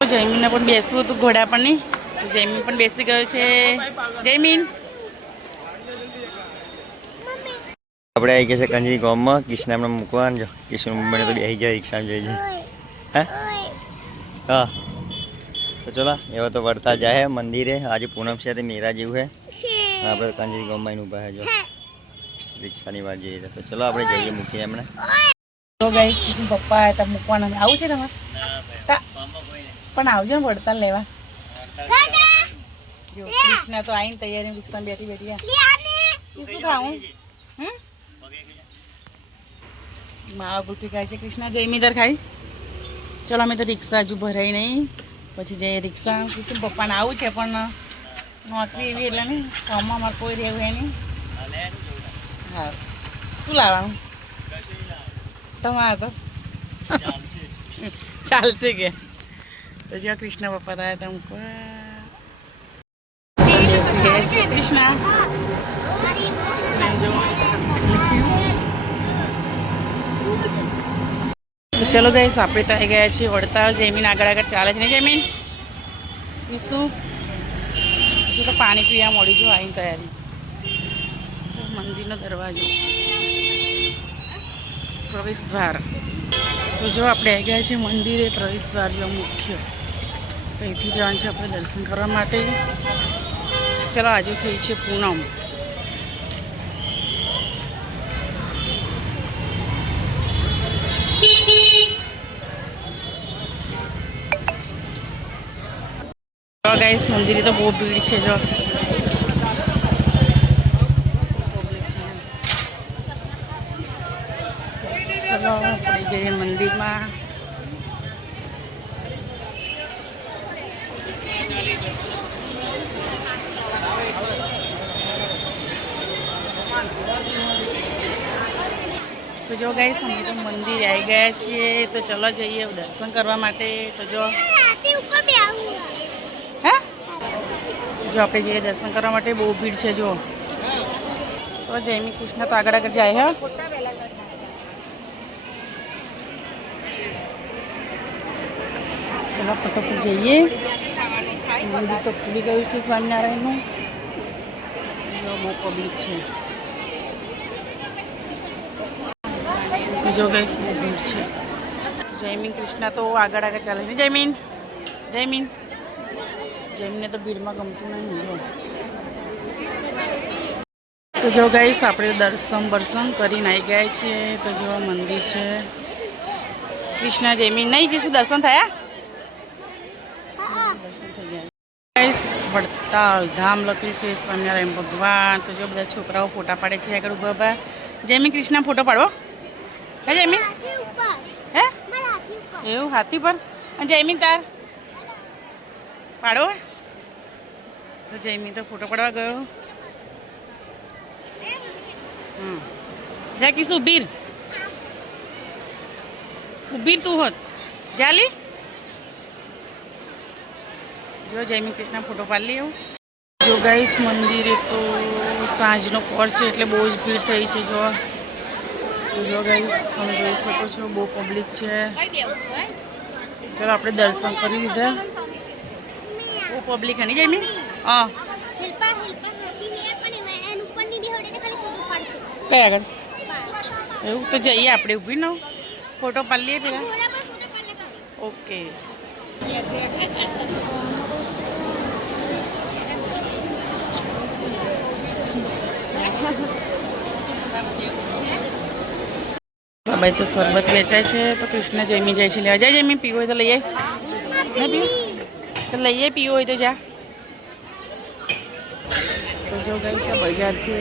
જયમીને પણ બેસવું હતું ઘોડા પર નહીં. જયમીન પણ બેસી ગયો છે. જયમીન. આપણે આવી ગયા છે કંજી ગામમાં. કિશન એમને મૂકવા જો કિશન મને તો આવી ગયા રિક્ષા જઈ જાય હે? હા. તો ચલો એવો તો વળતા જાય મંદિરે. આજે પૂનમ છે તે મેરા જેવું છે આપણે કંજરી ગામમાં ઊભા છે જો રિક્ષાની વાત જઈએ તો. ચલો આપણે જઈએ મૂકીએ એમને. તો ગઈ કિશન પપ્પા હતા મૂકવાના આવું છે તમારે? પણ આવજો ને વડતાલ લેવા. જો કૃષ્ણ તો આવીને તૈયારી રિક્ષા બેઠી બેઠી આ શું ખાવું? હમ? માવા ગુલ્ફી ખાય છે કૃષ્ણ. કૃષ્ણા જયમીદર ખાઈ ચલો અમે તો રિક્ષા હજુ ભરાઈ નહીં. પછી જઈએ રિક્ષા. કીશું પપ્પાને આવું છે પણ નોકરી એવી એટલે નહીં. કામમાં મારે કોઈ રહેવું એ નહીં. હા. શું લાવવાનું? તમારે તો. ચાલશે કે? તો જો કૃષ્ણ બેસી ગયા છે કૃષ્ણ ચલો ગઈ આપણે તો આવી ગયા છીએ વડતાલ જમીન આગળ આગળ ચાલે છે ને જમીન પીશું પછી તો પાણી પીવા મળી જો આવીને તૈયારી મંદિરનો દરવાજો પ્રવેશ દ્વાર તો જો આપણે આવી ગયા છીએ મંદિરે પ્રવેશ દ્વાર જો મુખ્ય તો અહીંથી જવાનું છે આપણે દર્શન કરવા માટે. ચલો, આજે થઈ છે પૂનમ. ગાઈસ મંદિરે તો બહુ ભીડ છે, જો. ચલો, આપણે જઈએ મંદિરમાં. તો જો ગાઈસ અમે તો મંદિર આવી ગયા છીએ. તો ચલો જઈએ દર્શન કરવા માટે. તો જો. હે? જો આપણે જઈએ દર્શન કરવા માટે. બહુ ભીડ છે જો. તો જયમી કૃષ્ણ તો આગળ આગળ જાય, હા? ચલો, ફટાફટ જઈએ. મંદિર તો ખુલી ગયું છે સ્વામિનારાયણનું. બહુ પબ્લિક છે. તો જો ગઈશ બહુ ભીડ છે. જયમીન કૃષ્ણા તો આગળ આગળ ચાલે છે. જયમીન જયમીન જયમીને તો ભીડમાં ગમતું નહીં, જો. તો જો ગાઈશ આપણે દર્શન બર્શન કરીને આવી ગયા છીએ. તો જો મંદિર છે. કૃષ્ણ, જયમીન નહીં કીશું દર્શન થયા? વડતાલ ધામ લખ્યું છે, સ્વામિનારાયણ ભગવાન. તો જો બધા છોકરાઓ ફોટા પાડે છે આગળ ઊભા ઊભા જયમી કૃષ્ણ, ફોટો પાડો. હે? જયમીન હે એવું હાથી પર? અને જયમીન તાર? પાડો તો જયમીન તો ફોટો પાડવા ગયો. હમ. જા કીશું ઉભીર. ઉભીર તું હોત. જાલી જો જયમી કૃષ્ણ ફોટો પાડી લેવું જો ગાઈસ મંદિરે તો સાંજનો પોર છે એટલે બહુ જ ભીડ થઈ છે જો. તો જો ગાઈસ તમે જોઈ શકો છો બહુ પબ્લિક છે. ચાલો આપણે દર્શન કરી લીધા. બહુ પબ્લિક હની જયમી હા. કઈ આગળ? એવું? તો જઈએ આપણે ઊભી ન. ફોટો પાડી લઈએ પેલા ઓકે Thank ફોટો પાડે ખાલી ઓકે ભાઈ તો શરબત વેચાય છે, તો કૃષ્ણ જમી જાય છે. લેવા જાય જમી પીવું હોય તો લઈએ ના, પીવું. તો લઈએ પીવું હોય તો જા. તો જો ગઈ છે બજાર છે.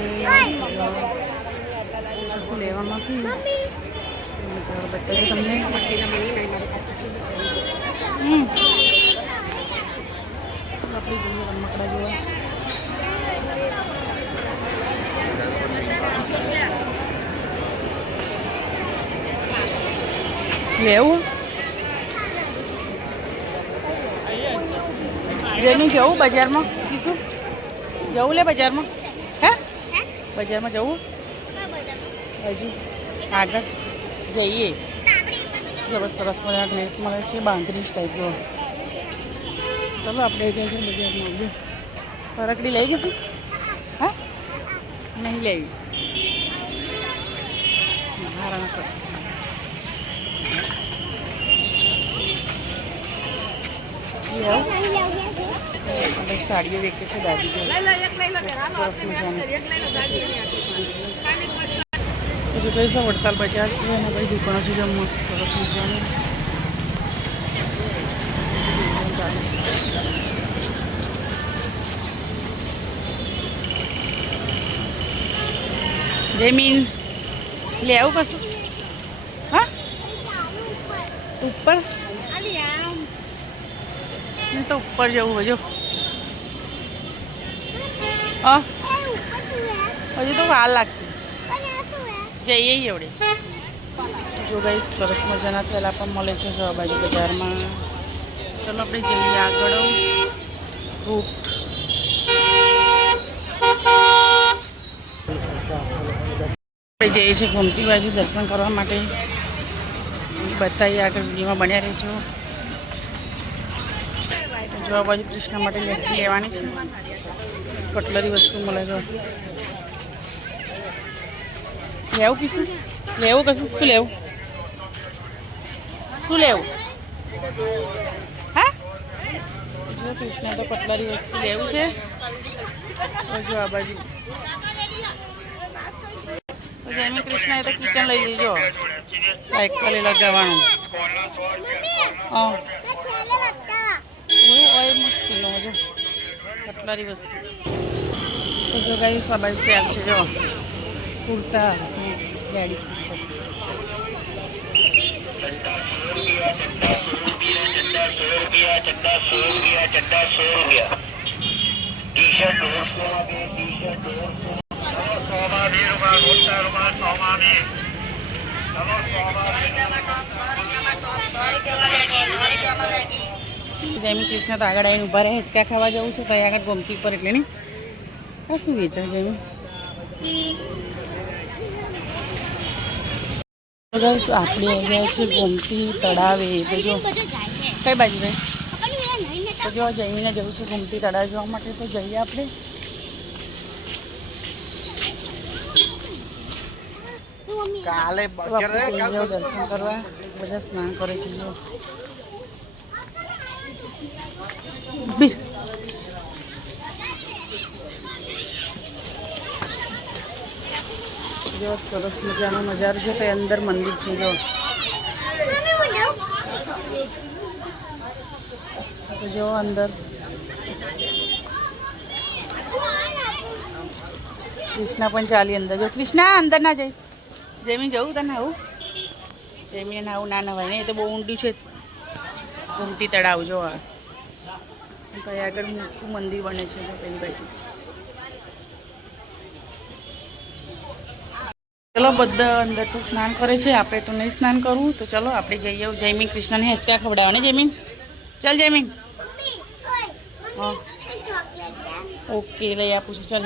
નથી બતાવી તમને હમ. આપણે જોઈએ લેવું જેનું જવું બજારમાં? કીશું જવું લે બજારમાં? હે? બજારમાં જવું? હજુ? આગળ? જઈએ. જો સરસ મજાના ડ્રેસ મળે છે, બાંધણી ટાઈપનો ચલો આપણે ગયા છે બજારમાં આવજો ફરકડી લઈ ગઈશું હા? નહીં લેવી. મારા આવો. આપણે સાડીઓ વેચે છે દાદી સરસ મજાની. પછી તો એ વડતાલ બજાર છે અને ભાઈ દુકાનો છે જો મસ્ત સરસ મજાની. જમીન. લે આવું કશું. હા? ઉપર? ને તો ઉપર જવું હજુ હજુ તો વાર લાગશે. જઈએ એવડે. જો ગઈ સરસ મજાના થયેલા પણ મળે છે જો બાજુ બજારમાં. ચલો આપણે જઈએ આગળ. ફ્રૂટ આપણે જઈએ છીએ ગોમતી બાજુ દર્શન કરવા માટે. બતાવીએ આગળ વિડીયોમાં બન્યા રહેજો. જો આ બાજુ કૃષ્ણ માટે લેખી લેવાની છે. કટલરી વસ્તુ મળે જો લેવું કીશું લેવું કશું? શું લેવું? શું લેવું? હા? જો કૃષ્ણ તો કટલરી વસ્તુ લેવું છે. જો આ બાજુ. એમ કૃષ્ણ એ તો કિચન લઈ લીજો સાયકલ લગાવવાનું. હું ઓય મસ્તીનો જો કટલરી વસ્તુ. તો જો ગાઈ સબાઈ સેલ છે જો. કુર્તા લેડીઝ જયમી કૃષ્ણ. તો આગળ આવીને ઊભા રહે, હિંચકા ખાવા જવું છું. તો આગળ ગોમતી પર એટલે ને આ શું વેચે જયમી આપણે આવ્યા છે ગોમતી તળાવે તો જો, કઈ બાજુ જાય તો જો જઈને જવું છે ગોમતી તળાવ જોવા માટે. તો જઈએ આપણે. કાલે દર્શન કરવા. બધા સ્નાન કરે છે જો જો, સરસ મજાનો નજારો છે, તો અંદર મંદિર છે, જો. તો જો, અંદર. કૃષ્ણા પણ ચાલી અંદર. જો, કૃષ્ણા, અંદર ના જઈશ. જેમી જવું તને આવું? જમીન આવું ના ને એ તો બહુ ઊંડું છે. ઘૂમતી તળાવ, જો, આ. તો આગળ મોટું મંદિર બને છે પેલી બાજુ. ચલો બધા અંદર તો સ્નાન કરે છે, આપણે તો નહીં સ્નાન કરવું, તો ચલો આપણે જઈએ જયમીન કૃષ્ણને હેંચકા ખવડાવો ને જયમીન ચાલ જયમીન હા. ઓકે, લઈ આપું છું. ચાલ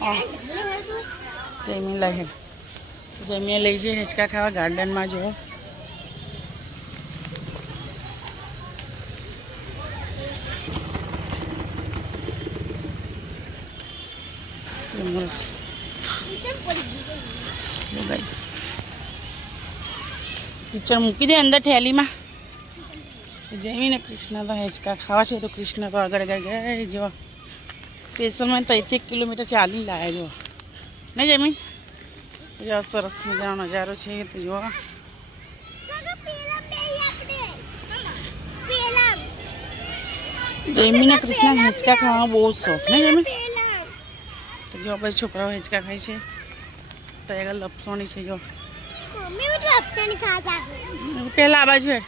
હા. જયમીન લઈ હેડ. લઈ જઈએ હિંચકા ખાવા ગાર્ડનમાં જો મસ્ત ગાઈસ કિચન મૂકી દે અંદર થેલીમાં. જમીને કૃષ્ણ તો હેચકા ખાવા છે તો કૃષ્ણ તો આગળ આગળ ગયા. જો સ્પેશલમાં ત્રણથી એક કિલોમીટર ચાલી લાયા જો. નહીં જમીન? જો આ સરસ મજાનો નજારો છે તો જો. જમીને કૃષ્ણ હિંચકા ખાવાનો બહુ શોખ. નહીં જમીન? જો આપણે છોકરાઓ હિંચકા ખાય છે. તો આગળ લપસણી છે જો. પહેલાં આ બાજુ હેડ.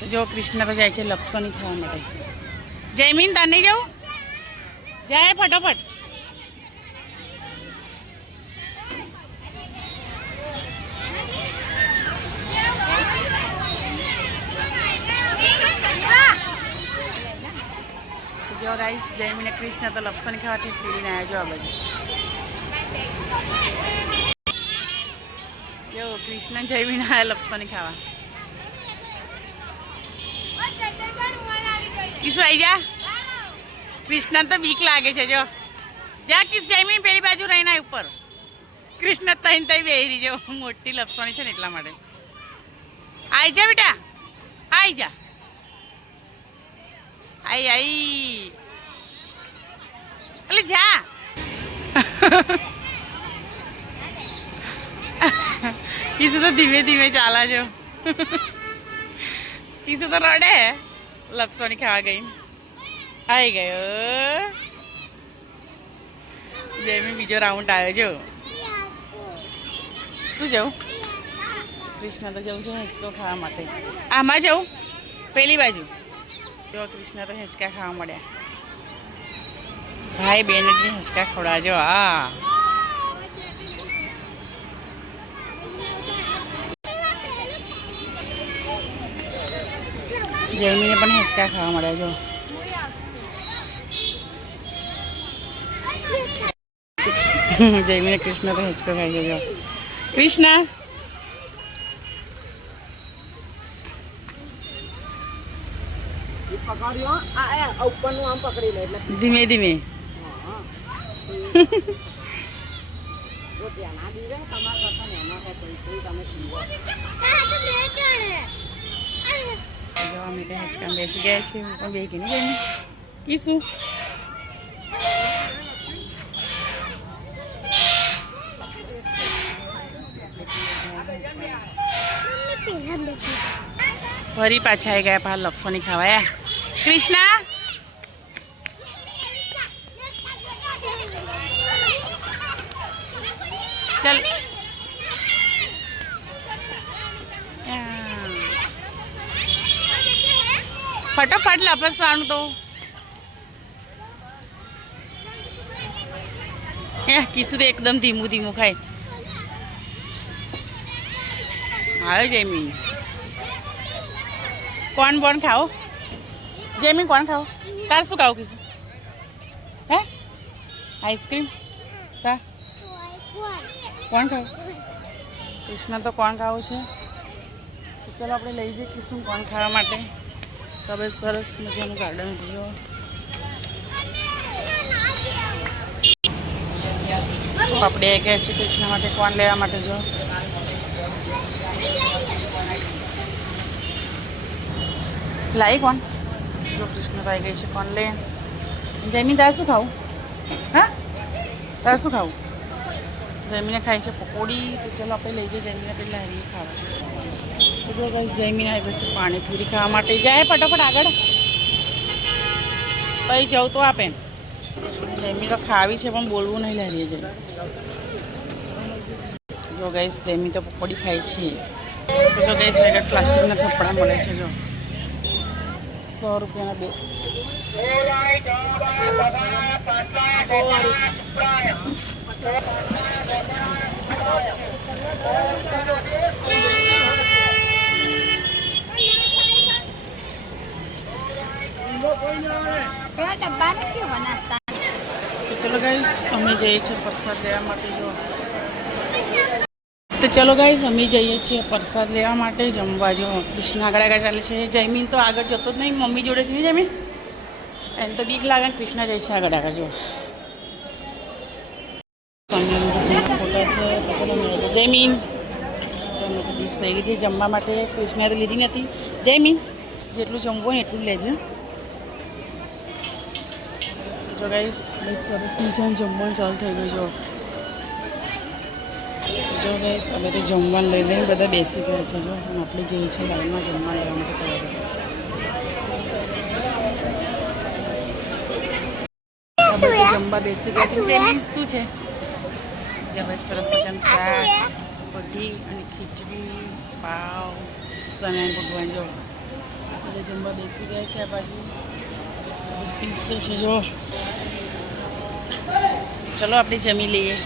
તો જો કૃષ્ણ તો જાય છે લપસોની ખાવા માટે. જયમીન તાર નહીં જવું? જાય ફટોફટ. જો ગાઈસ જયમીને કૃષ્ણ, તો લપસણી ખાવાથી પીડીને આવ્યા જો આ બાજુ. જો, કૃષ્ણ જયમીને આવ્યા લપસણી ખાવા. કિશુ આવી જા? કૃષ્ણ તો બીક લાગે છે, જો. જા કિસ જયમી પેલી બાજુ રહીને ઉપર. કૃષ્ણ તૈન તઈ બેહરી જો મોટી લપસણી છે ને એટલા માટે. આવી જા બેટા. આવી જા. આઈ આઈ. એટલે જા. કિશુ તો ધીમે ધીમે ચાલે જો કિશુ તો રડે. લપસોની ખાવા ગઈ. આવી ગયો. જેમી બીજો રાઉન્ડ આવ્યો, જો. શું જવું? કૃષ્ણ તો જવું છે, હિંચકો ખાવા માટે. આમાં જવું? પેલી બાજુ. જો કૃષ્ણ તો હેંચકા ખાવા મળ્યા. ભાઈ બેન હેંચકા ખવડાવજો આ જૈમીને પણ હેંચકા ખાવા મળ્યા, જો. જૈમીને કૃષ્ણ તો હેંચકો ખાઈ છે જો કૃષ્ણ? પકડ્યો. આ ઉપરનું આમ પકડી લે એટલે. ધીમે ધીમે. બેસી ગયા છે હું પણ બે કે નહીં કીશું ફરી પાછા આવી ગયા પાછા લપસોની ખાવાયા. કૃષ્ણ? ચલ. ફટાફટ લપસવાનું તો. હે કિસુ તો એકદમ ધીમું ધીમું ખાય. આવ્યો જયમી કોણ બોન ખાઓ? જેમી કોણ ખાવ? તાર શું ખાવું કીશું હે? આઈસ્ક્રીમ? તાર કોણ ખાવ? કૃષ્ણ તો કોણ ખાવું છે? તો ચલો આપણે લઈ જઈએ કીશું કોણ ખાવા માટે. તો હવે સરસ મજાનું ગાર્ડન જોયો આપણે કહે છે કૃષ્ણ માટે કોણ લેવા માટે જો. લાવી કોણ? જો કૃષ્ણભાઈ ગઈ છે કોણ લે જમીન તારે શું ખાવું? હા? તારે શું ખાવું? જમીને ખાય છે પકોડી. તો ચલો આપણે લઈ જઈએ જમીને પહેલાં હરી ખાવા. તો જો બસ જમીને આવ્યો છે પાણીપુરી ખાવા માટે. જાય ફટાફટ આગળ. પછી જવું તો આપે. જમી તો ખાવી છે, પણ બોલવું નહીં લારીએ જઈ જો ગઈશ જમી તો પકોડી ખાય છે. જો ગઈશ પ્લાસ્ટિકના થપ્પડા મળે છે, જો. સો રૂપિયાના બે ડબ્બાનું શું બનાવતા તો ચલો ગાઈસ અમે જઈએ છીએ પ્રસાદ લેવા માટે જો તો ચલો ગાઈસ અમે જઈએ છીએ પ્રસાદ લેવા માટે. જમવા જો કૃષ્ણ આગળ આગળ ચાલે છે. જયમીન તો આગળ જતો જ નહીં, મમ્મી જોડેથી નહીં જમીન એને તો બીક લાગે કૃષ્ણ જાય છે આગળ આગળ, જો. જયમીન ડીશ થઈ ગઈ જમવા માટે. કૃષ્ણે તો લીધી નથી જયમીન, જેટલું જમવું હોય એટલું લેજે. જો ગાઈસ બસ સરસ મજાનું જમવાનું ચાલુ થઈ ગયું, જો. જો ગઈશ હવે તો જમવાનું લઈ લઈને બધા બેસી ગયા છે જો. અને આપણે જઈએ છીએ લાઈનમાં જમવા લેવા માટે તૈયાર જમવા બેસી ગયા છે. તેની શું છે? સરસ મજાનું શાક કઢી અને ખીચડી પાવ. સના ભગવાન જો. બધા જમવા બેસી ગયા છે આ બાજુ. પીસે છે જો. ચલો આપણે જમી લઈએ.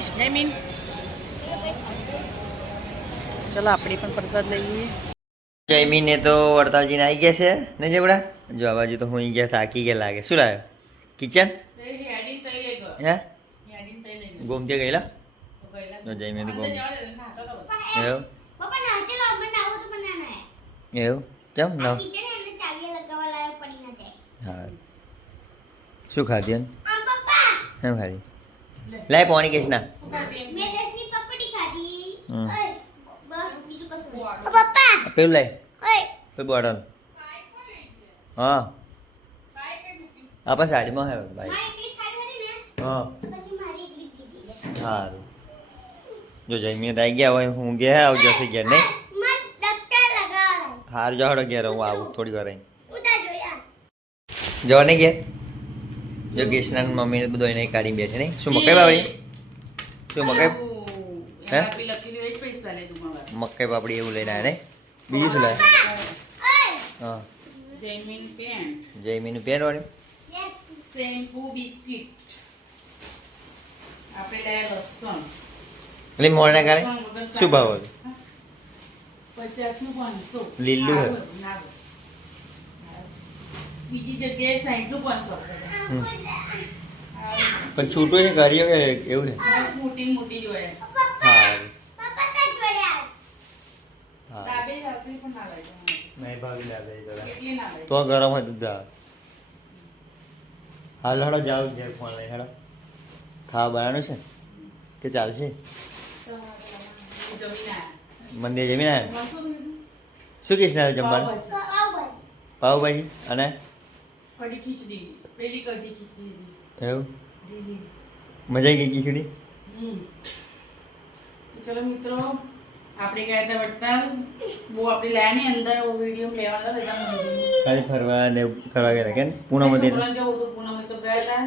ફિશ જમીન ચલો આપણે પણ પ્રસાદ લઈએ. જયમીને તો વડતાલજીને આવી ગયા છે ને જેવડા? જો આ બાજુ તો હું ગયા થાકી ગયા લાગે. શું લાગે? કિચન? હે? ગોમતી ગયેલા? તો જયમીન તો ગોમ એવું? પપ્પા ના ચલો મને આવો તો બનાના હે. એવું? કેમ? નવ હા શું ખાધી એમ આમ એમ ખાધી. લાય કોણી કૃષ્ણા શું મેં દસની પકોડી ખાધી. ઓય, બસ બીજું કશું. ઓ પપ્પા પેલું લાય ઓય. પે બોટલ. હા. આપા સાડીમાં હે ભાઈ. ને હા. પછી મારી એકલી થઈ ગઈ સારું. જો જમીએ તો આવી ગયા હોય હું ગયા આવ જશે ઘેર નહીં? મત ડોક્ટર લગાવ હાર જાડો ઘેર હું આવું થોડી વાર અહીં. જવા નહીં ઘેર? જો કૃષ્ણ મમ્મીને બધું એને કાઢી બેઠે નહીં? શું મકાઈ બાબડી શું મકાઈ? હે? મકાઈ પાપડી એવું લઈને આવે બીજું શું લાવે હા. પેન્ટ. જયમીનું પેન્ટ વાળું? Shampoo biscuit. આપણે લાયા લસણ. એટલે મોડના કારણે શું ભાવ પચાસનું પાંચસો. લીલું? ના. બીજી જગ્યાએ સાઠનું પણ હમ. પણ છૂટું છે કરીએ કે એવું છે? બસ મોટી મોટી જોઈએ હા. પપ્પા તા ગરમ હોય દૂધ હાલ હડો જાઓ. ઘેર ફોન લઈ હડો. ખાવા બનાવવાનું છે? કે ચાલશે? મંદિર જમીને આવ્યા? શું? કૃષ્ણ જમવાનું? પાવભાજી અને? કઢી ખીચડી પેલી કઢી ખીચડી દીધી. એવું દીધી મજા આવી ગઈ ખીચડી હમ. તો ચલો મિત્રો આપણે ગયા હતા વડતાલ બહુ આપણે લાયા નહીં અંદર વીડિયો લેવાના હતા એટલા માટે. ખાલી ફરવા ને ફરવા ગયા કે પૂનમ હતી છોકરાને જવું હતું પૂનમે તો ગયા હતા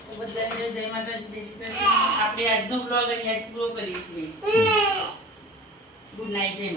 તો બધાને જય માતાજી જય શ્રી કૃષ્ણ આપણે આજનો બ્લોગ અહીંયા જ પૂરો કરીશું ગુડ નાઇટ જય માતા